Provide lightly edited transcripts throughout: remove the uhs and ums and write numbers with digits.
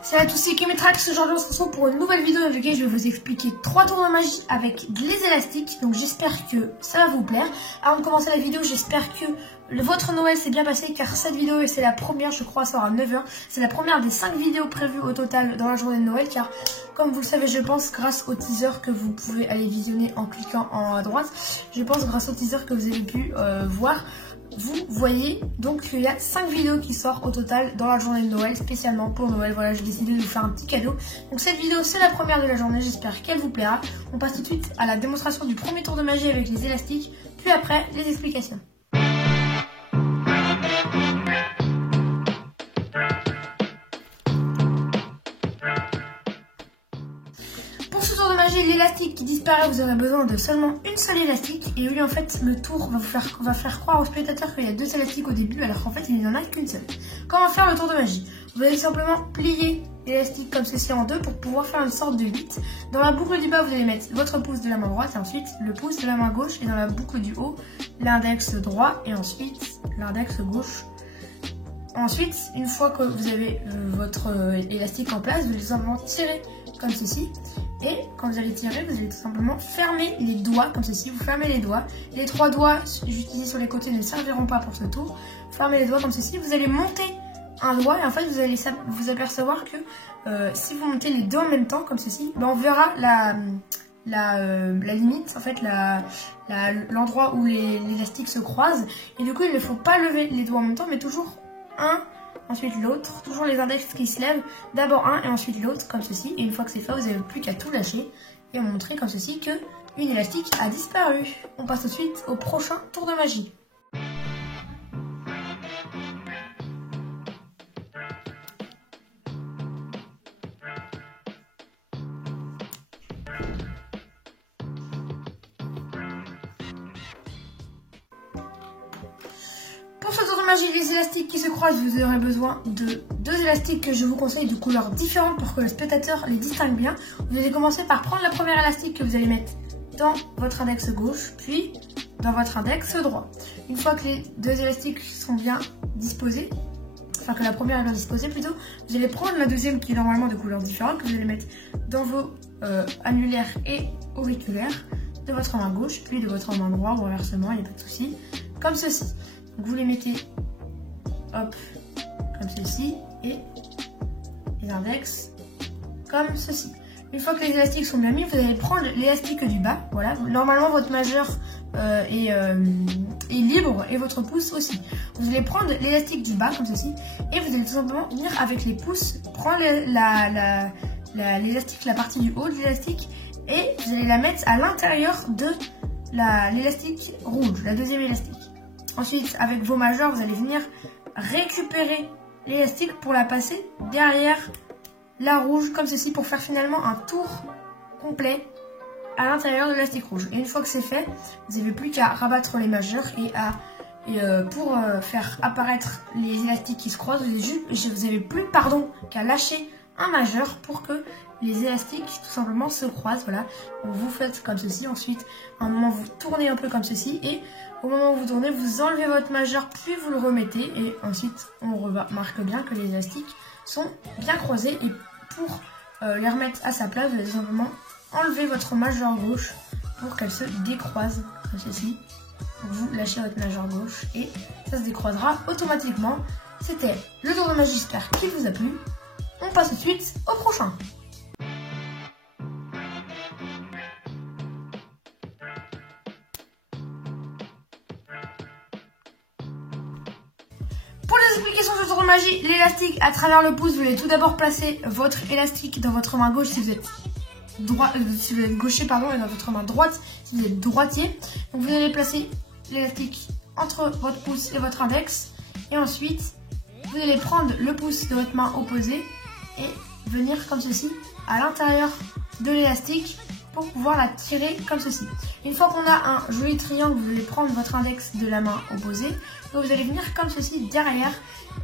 Salut à tous, c'est Kemetrax. Aujourd'hui on se retrouve pour une nouvelle vidéo dans laquelle je vais vous expliquer 3 tours de magie avec les élastiques. Donc j'espère que ça va vous plaire. Avant de commencer la vidéo, j'espère que votre Noël s'est bien passé, car cette vidéo, c'est la première, je crois, ça aura 9h. C'est la première des 5 vidéos prévues au total dans la journée de Noël, car comme vous le savez, je pense, grâce au teaser que vous pouvez aller visionner en cliquant en haut à droite, je pense grâce au teaser que vous avez pu voir, vous voyez donc qu'il y a 5 vidéos qui sortent au total dans la journée de Noël, spécialement pour Noël. Voilà, j'ai décidé de vous faire un petit cadeau. Donc cette vidéo, c'est la première de la journée, j'espère qu'elle vous plaira. On passe tout de suite à la démonstration du premier tour de magie avec les élastiques, puis après les explications. Pour ce tour de magie, l'élastique qui disparaît, vous aurez besoin de seulement une seule élastique. Et oui, en fait, le tour va faire croire aux spectateurs qu'il y a 2 élastiques au début, alors qu'en fait, il n'y en a qu'une seule. Comment faire le tour de magie? Vous allez simplement plier l'élastique comme ceci en deux pour pouvoir faire une sorte de 8. Dans la boucle du bas, vous allez mettre votre pouce de la main droite et ensuite le pouce de la main gauche. Et dans la boucle du haut, l'index droit et ensuite l'index gauche. Ensuite, une fois que vous avez votre élastique en place, vous allez simplement tirer comme ceci. Et quand vous allez tirer, vous allez tout simplement fermer les doigts comme ceci. Vous fermez les doigts. Les 3 doigts utilisés sur les côtés ne serviront pas pour ce tour. Fermez les doigts comme ceci. Vous allez monter un doigt et en fait vous allez vous apercevoir que si vous montez les deux en même temps comme ceci, ben on verra la limite, en fait l'endroit où l'élastique se croise. Et du coup il ne faut pas lever les doigts en même temps, mais toujours un, ensuite l'autre, toujours les index qui se lèvent, d'abord un et ensuite l'autre comme ceci. Et une fois que c'est fait, vous n'avez plus qu'à tout lâcher et montrer comme ceci que une élastique a disparu. On passe tout de suite au prochain tour de magie. Pour ce tour de magie, les élastiques qui se croisent, vous aurez besoin de 2 élastiques que je vous conseille de couleurs différentes pour que le spectateur les distingue bien. Vous allez commencer par prendre la première élastique que vous allez mettre dans votre index gauche, puis dans votre index droit. Une fois que les 2 élastiques sont bien disposés, enfin que la première est bien disposée plutôt, vous allez prendre la deuxième qui est normalement de couleurs différentes, que vous allez mettre dans vos annulaires et auriculaires de votre main gauche, puis de votre main droite ou inversement, il n'y a pas de souci, comme ceci. Donc vous les mettez, hop, comme ceci, et les index, comme ceci. Une fois que les élastiques sont bien mis, vous allez prendre l'élastique du bas, voilà. Normalement votre majeur est libre et votre pouce aussi. Vous allez prendre l'élastique du bas, comme ceci, et vous allez tout simplement venir avec les pouces, prendre l'élastique, la partie du haut de l'élastique, et vous allez la mettre à l'intérieur de l'élastique rouge, la deuxième élastique. Ensuite, avec vos majeurs, vous allez venir récupérer l'élastique pour la passer derrière la rouge, comme ceci, pour faire finalement un tour complet à l'intérieur de l'élastique rouge. Et une fois que c'est fait, vous n'avez plus qu'à rabattre les majeurs pour faire apparaître les élastiques qui se croisent, vous n'avez plus qu'à lâcher un majeur pour que les élastiques tout simplement se croisent. Voilà, vous faites comme ceci. Ensuite, à un moment, vous tournez un peu comme ceci, et au moment où vous tournez, vous enlevez votre majeur, puis vous le remettez, et ensuite on remarque bien que les élastiques sont bien croisés. Et pour les remettre à sa place, vous allez simplement enlever votre majeur gauche pour qu'elle se décroise comme ceci. Vous lâchez votre majeur gauche et ça se décroisera automatiquement. C'était le tour de magie, j'espère qu'il vous a plu. On passe tout de suite au prochain. Pour les explications de ce tour de magie, l'élastique à travers le pouce, vous allez tout d'abord placer votre élastique dans votre main gauche si vous êtes gaucher, pardon, et dans votre main droite si vous êtes droitier. Donc vous allez placer l'élastique entre votre pouce et votre index, et ensuite vous allez prendre le pouce de votre main opposée et venir comme ceci à l'intérieur de l'élastique pour pouvoir la tirer comme ceci. Une fois qu'on a un joli triangle, vous allez prendre votre index de la main opposée et vous allez venir comme ceci derrière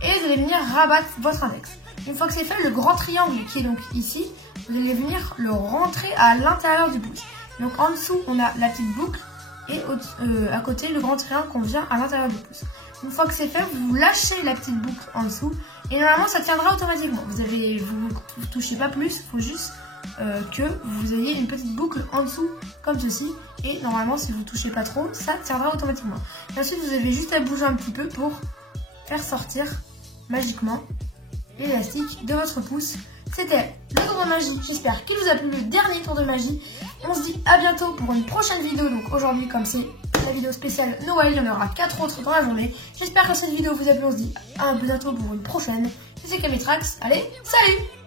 et vous allez venir rabattre votre index. Une fois que c'est fait, le grand triangle qui est donc ici, vous allez venir le rentrer à l'intérieur du pouce. Donc en dessous, on a la petite boucle et à côté le grand triangle qu'on vient à l'intérieur du pouce. Une fois que c'est fait, vous lâchez la petite boucle en dessous et normalement ça tiendra automatiquement. Vous touchez pas plus, il faut juste que vous ayez une petite boucle en dessous comme ceci et normalement si vous touchez pas trop, ça tiendra automatiquement. Et ensuite vous avez juste à bouger un petit peu pour faire sortir magiquement l'élastique de votre pouce. C'était le tour de magie, j'espère qu'il vous a plu, le dernier tour de magie. On se dit à bientôt pour une prochaine vidéo. Donc aujourd'hui, comme c'est la vidéo spéciale Noël, il y en aura 4 autres dans la journée. J'espère que cette vidéo vous a plu, on se dit à bientôt pour une prochaine. C'était Kamitrax, allez, salut!